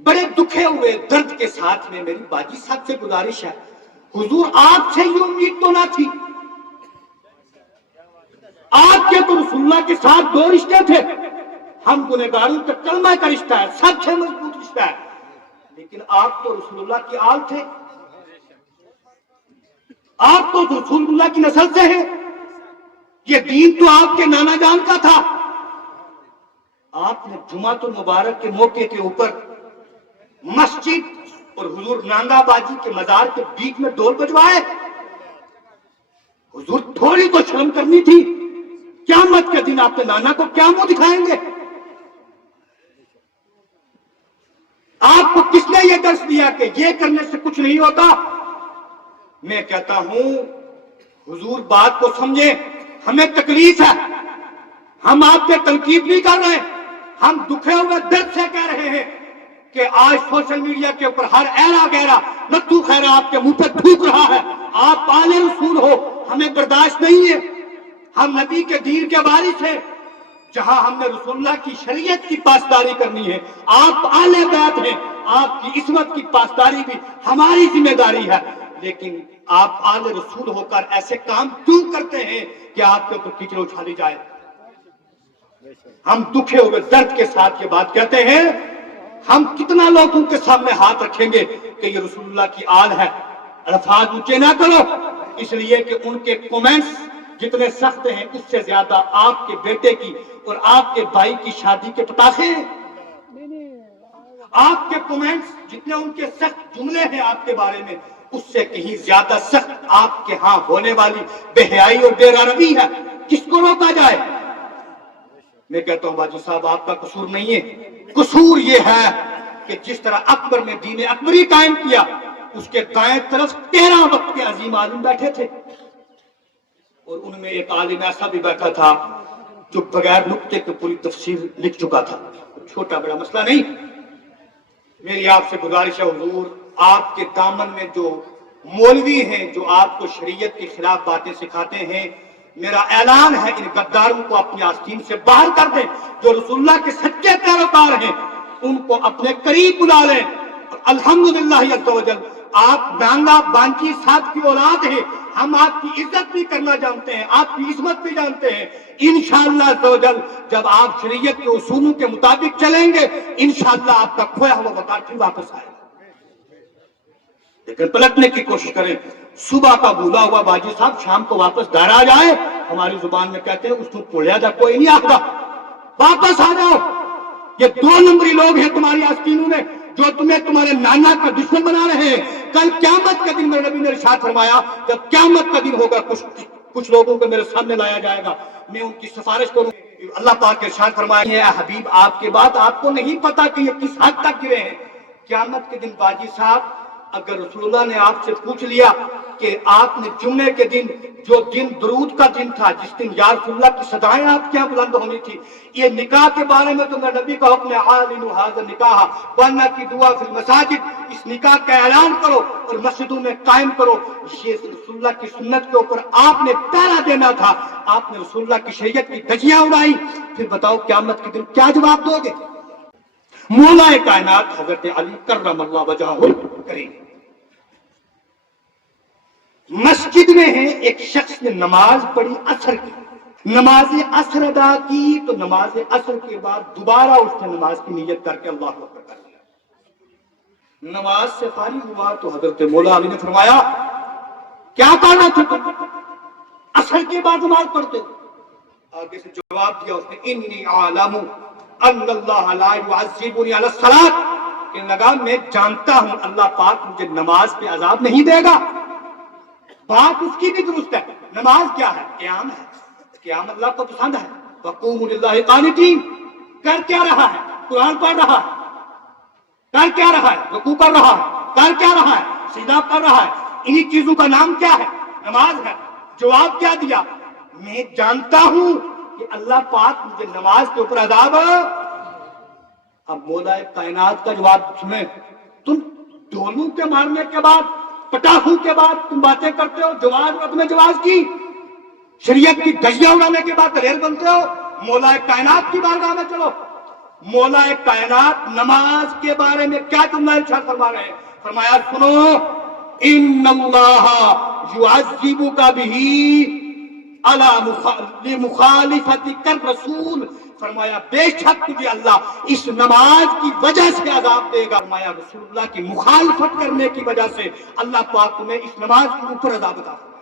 بڑے دکھے ہوئے درد کے ساتھ میں میری باجی صاحب سے گزارش ہے، حضور آپ سے یہ امید تو نہ تھی، آپ کے تو رسول اللہ کے ساتھ دو رشتے تھے، ہم گنہگاروں کا کلمہ کا رشتہ ہے، سب سے مضبوط رشتہ ہے، لیکن آپ تو رسول اللہ کی آل تھے، آپ تو رسول اللہ کی نسل سے ہیں، یہ دین تو آپ کے نانا جان کا تھا۔ آپ نے جمعۃ المبارک کے موقع کے اوپر مسجد اور حضور نانگا باجی کے مزار کے بیچ میں ڈول بجوائے، حضور تھوڑی تو شرم کرنی تھی، قیامت کے دن آپ کے نانا کو کیا منہ دکھائیں گے؟ آپ کو کس نے یہ درس دیا کہ یہ کرنے سے کچھ نہیں ہوتا؟ میں کہتا ہوں حضور بات کو سمجھیں، ہمیں تکلیف ہے، ہم آپ پہ تنقید نہیں کر رہے، ہم دکھے ہوئے درد سے کہہ رہے ہیں کہ آج سوشل میڈیا کے اوپر ہر ایرا گہرا نتو خیرا آپ کے منہ پہ تھوک رہا ہے، آپ آل رسول ہو، ہمیں برداشت نہیں ہے، ہم نبی کے دین کے وارث ہیں، جہاں ہم نے رسول اللہ کی شریعت کی پاسداری کرنی ہے، آپ آل بیت ہیں، آپ کی عصمت کی پاسداری بھی ہماری ذمہ داری ہے، لیکن آپ آل رسول ہو کر ایسے کام کیوں کرتے ہیں کہ آپ کے اوپر کیچڑ اچھالی جائے؟ ہم دکھے ہوئے درد کے ساتھ یہ بات کہتے ہیں، ہم کتنا لوگوں کے سامنے ہاتھ رکھیں گے کہ یہ رسول اللہ کی آل ہے؟ الفاظ اونچے نہ کرو، اس لیے کہ ان کے کومنٹس جتنے سخت ہیں اس سے زیادہ آپ کے بیٹے کی اور آپ کے بھائی کی شادی کے پتاخے ہیں، آپ کے کومنٹس جتنے ان کے سخت جملے ہیں آپ کے بارے میں اس سے کہیں زیادہ سخت آپ کے ہاں ہونے والی بے حیائی اور بے روی ہے، کس کو روکا جائے؟ میں کہتا ہوں باجی صاحب آپ کا قصور نہیں ہے، قصور یہ ہے کہ جس طرح اکبر نے دین اکبری قائم کیا، اس کے دائیں طرف 13 وقت کے عظیم عالم بیٹھے تھے، اور ان میں ایک عالم ایسا بھی بیٹھا تھا جو بغیر نقطے کے پوری تفسیر لکھ چکا تھا، چھوٹا بڑا مسئلہ نہیں۔ میری آپ سے گزارش ہے حضور آپ کے دامن میں جو مولوی ہیں جو آپ کو شریعت کے خلاف باتیں سکھاتے ہیں، میرا اعلان ہے ان غداروں کو اپنے آستین سے باہر کر دیں، جو رسول اللہ کے سچے پیروکار ہیں ان کو اپنے قریب بلا لیں، اور الحمدللہ عز و جل آپ نانگا بانچی صاحب کی اولاد ہیں، ہم آپ کی عزت بھی کرنا جانتے ہیں، آپ کی عظمت بھی جانتے ہیں، انشاءاللہ عز و جل جب آپ شریعت کے اصولوں کے مطابق چلیں گے انشاءاللہ آپ کا کھویا ہوا وقار پھر واپس آئے گا، لیکن پلٹنے کی کوشش کریں۔ صبح کا بھولا ہوا باجی صاحب شام کو واپس گھر آ جائے، ہماری زبان میں کہتے ہیں اس کو پوڑیا جا کوئی نہیں آخدا، واپس آ جاؤ، یہ 2 نمبری لوگ ہیں تمہاری آستینوں میں جو تمہیں تمہارے نانا کا دشمن بنا رہے ہیں۔ کل قیامت کے دن میرے نبی نے ارشاد فرمایا جب قیامت کا دن ہوگا کچھ لوگوں کو میرے سامنے لایا جائے گا، میں ان کی سفارش کروں، اللہ پاک کے ارشاد فرمایا ہے حبیب آپ کے بعد آپ کو نہیں پتا کہ یہ کس حد تک گرے ہیں۔ قیامت کے دن باجی صاحب اگر رسول اللہ نے آپ سے پوچھ لیا کہ آپ نے جمعے کے دن جو دن درود کا دن تھا جس دن یا رسول اللہ کی صدائیں آپ کے یہاں بلند ہونی تھی، یہ نکاح کے بارے میں تو میرے نبی کا حکم ہے عالنوا ھذا النکاح وانہ کی دعا فی المساجد، اس نکاح کا اعلان کرو اور مسجدوں میں قائم کرو، یہ رسول اللہ کی سنت کے اوپر آپ نے پہرا دینا تھا، آپ نے رسول اللہ کی شریعت کی دھجیاں اڑائی، پھر بتاؤ قیامت کے دن کیا جواب دو گے؟ مولا کائنات حضرت علی کرم اللہ وجہہ الکریم مسجد میں ہیں، ایک شخص نے نماز پڑھی عصر کی، نماز عصر ادا کی تو نماز عصر کے بعد دوبارہ اس نے نماز کی نیت کر کے اللہ اکبر کر دیا، نماز سے فارغ ہوا تو حضرت مولا علی نے فرمایا کیا کرنا تھا تم عصر کے بعد نماز پڑھتے ہو؟ آگے سے جواب دیا اس نے انی اعلم ان اللہ لا يعذبني علی الصلاۃ، کہ لگا میں جانتا ہوں اللہ پاک مجھے نماز پہ عذاب نہیں دے گا، بات اس کی بھی درست ہے، نماز کیا ہے؟ قیام ہے، قیام اللہ کو پسند ہے، وقوموا للہ قانتین، کر کیا رہا ہے؟ قرآن پڑھ رہا ہے، کر کیا رہا ہے؟ رکوع کر رہا ہے، کر کیا رہا ہے؟ سجدہ کر رہا ہے، انہی چیزوں کا نام کیا ہے؟ نماز ہے۔ جواب کیا دیا؟ میں جانتا ہوں کہ اللہ پاک مجھے نماز کے اوپر عذاب۔ اب مولا کائنات کا جواب سنیں، تم ڈولوں کے مارنے کے بعد پٹاخوں کے بعد تم باتیں کرتے ہو، جواز اور تمہیں جواز کی شریعت کی دھجیاں اڑانے کے بعد دلیر بنتے ہو، مولا کائنات کی بارگاہ میں چلو، مولا کائنات نماز کے بارے میں کیا جملہ ارشاد فرما رہے ہیں؟ فرمایا سنو، ان اللہ یعذبک بہ علی مخالفت الرسول، فرمایا بے شک تجھے اللہ اس نماز کی وجہ سے عذاب دے گا، فرمایا رسول اللہ کی مخالفت کرنے کی وجہ سے اللہ پاک تمہیں اس نماز کے اوپر عذاب عطا فرمائے۔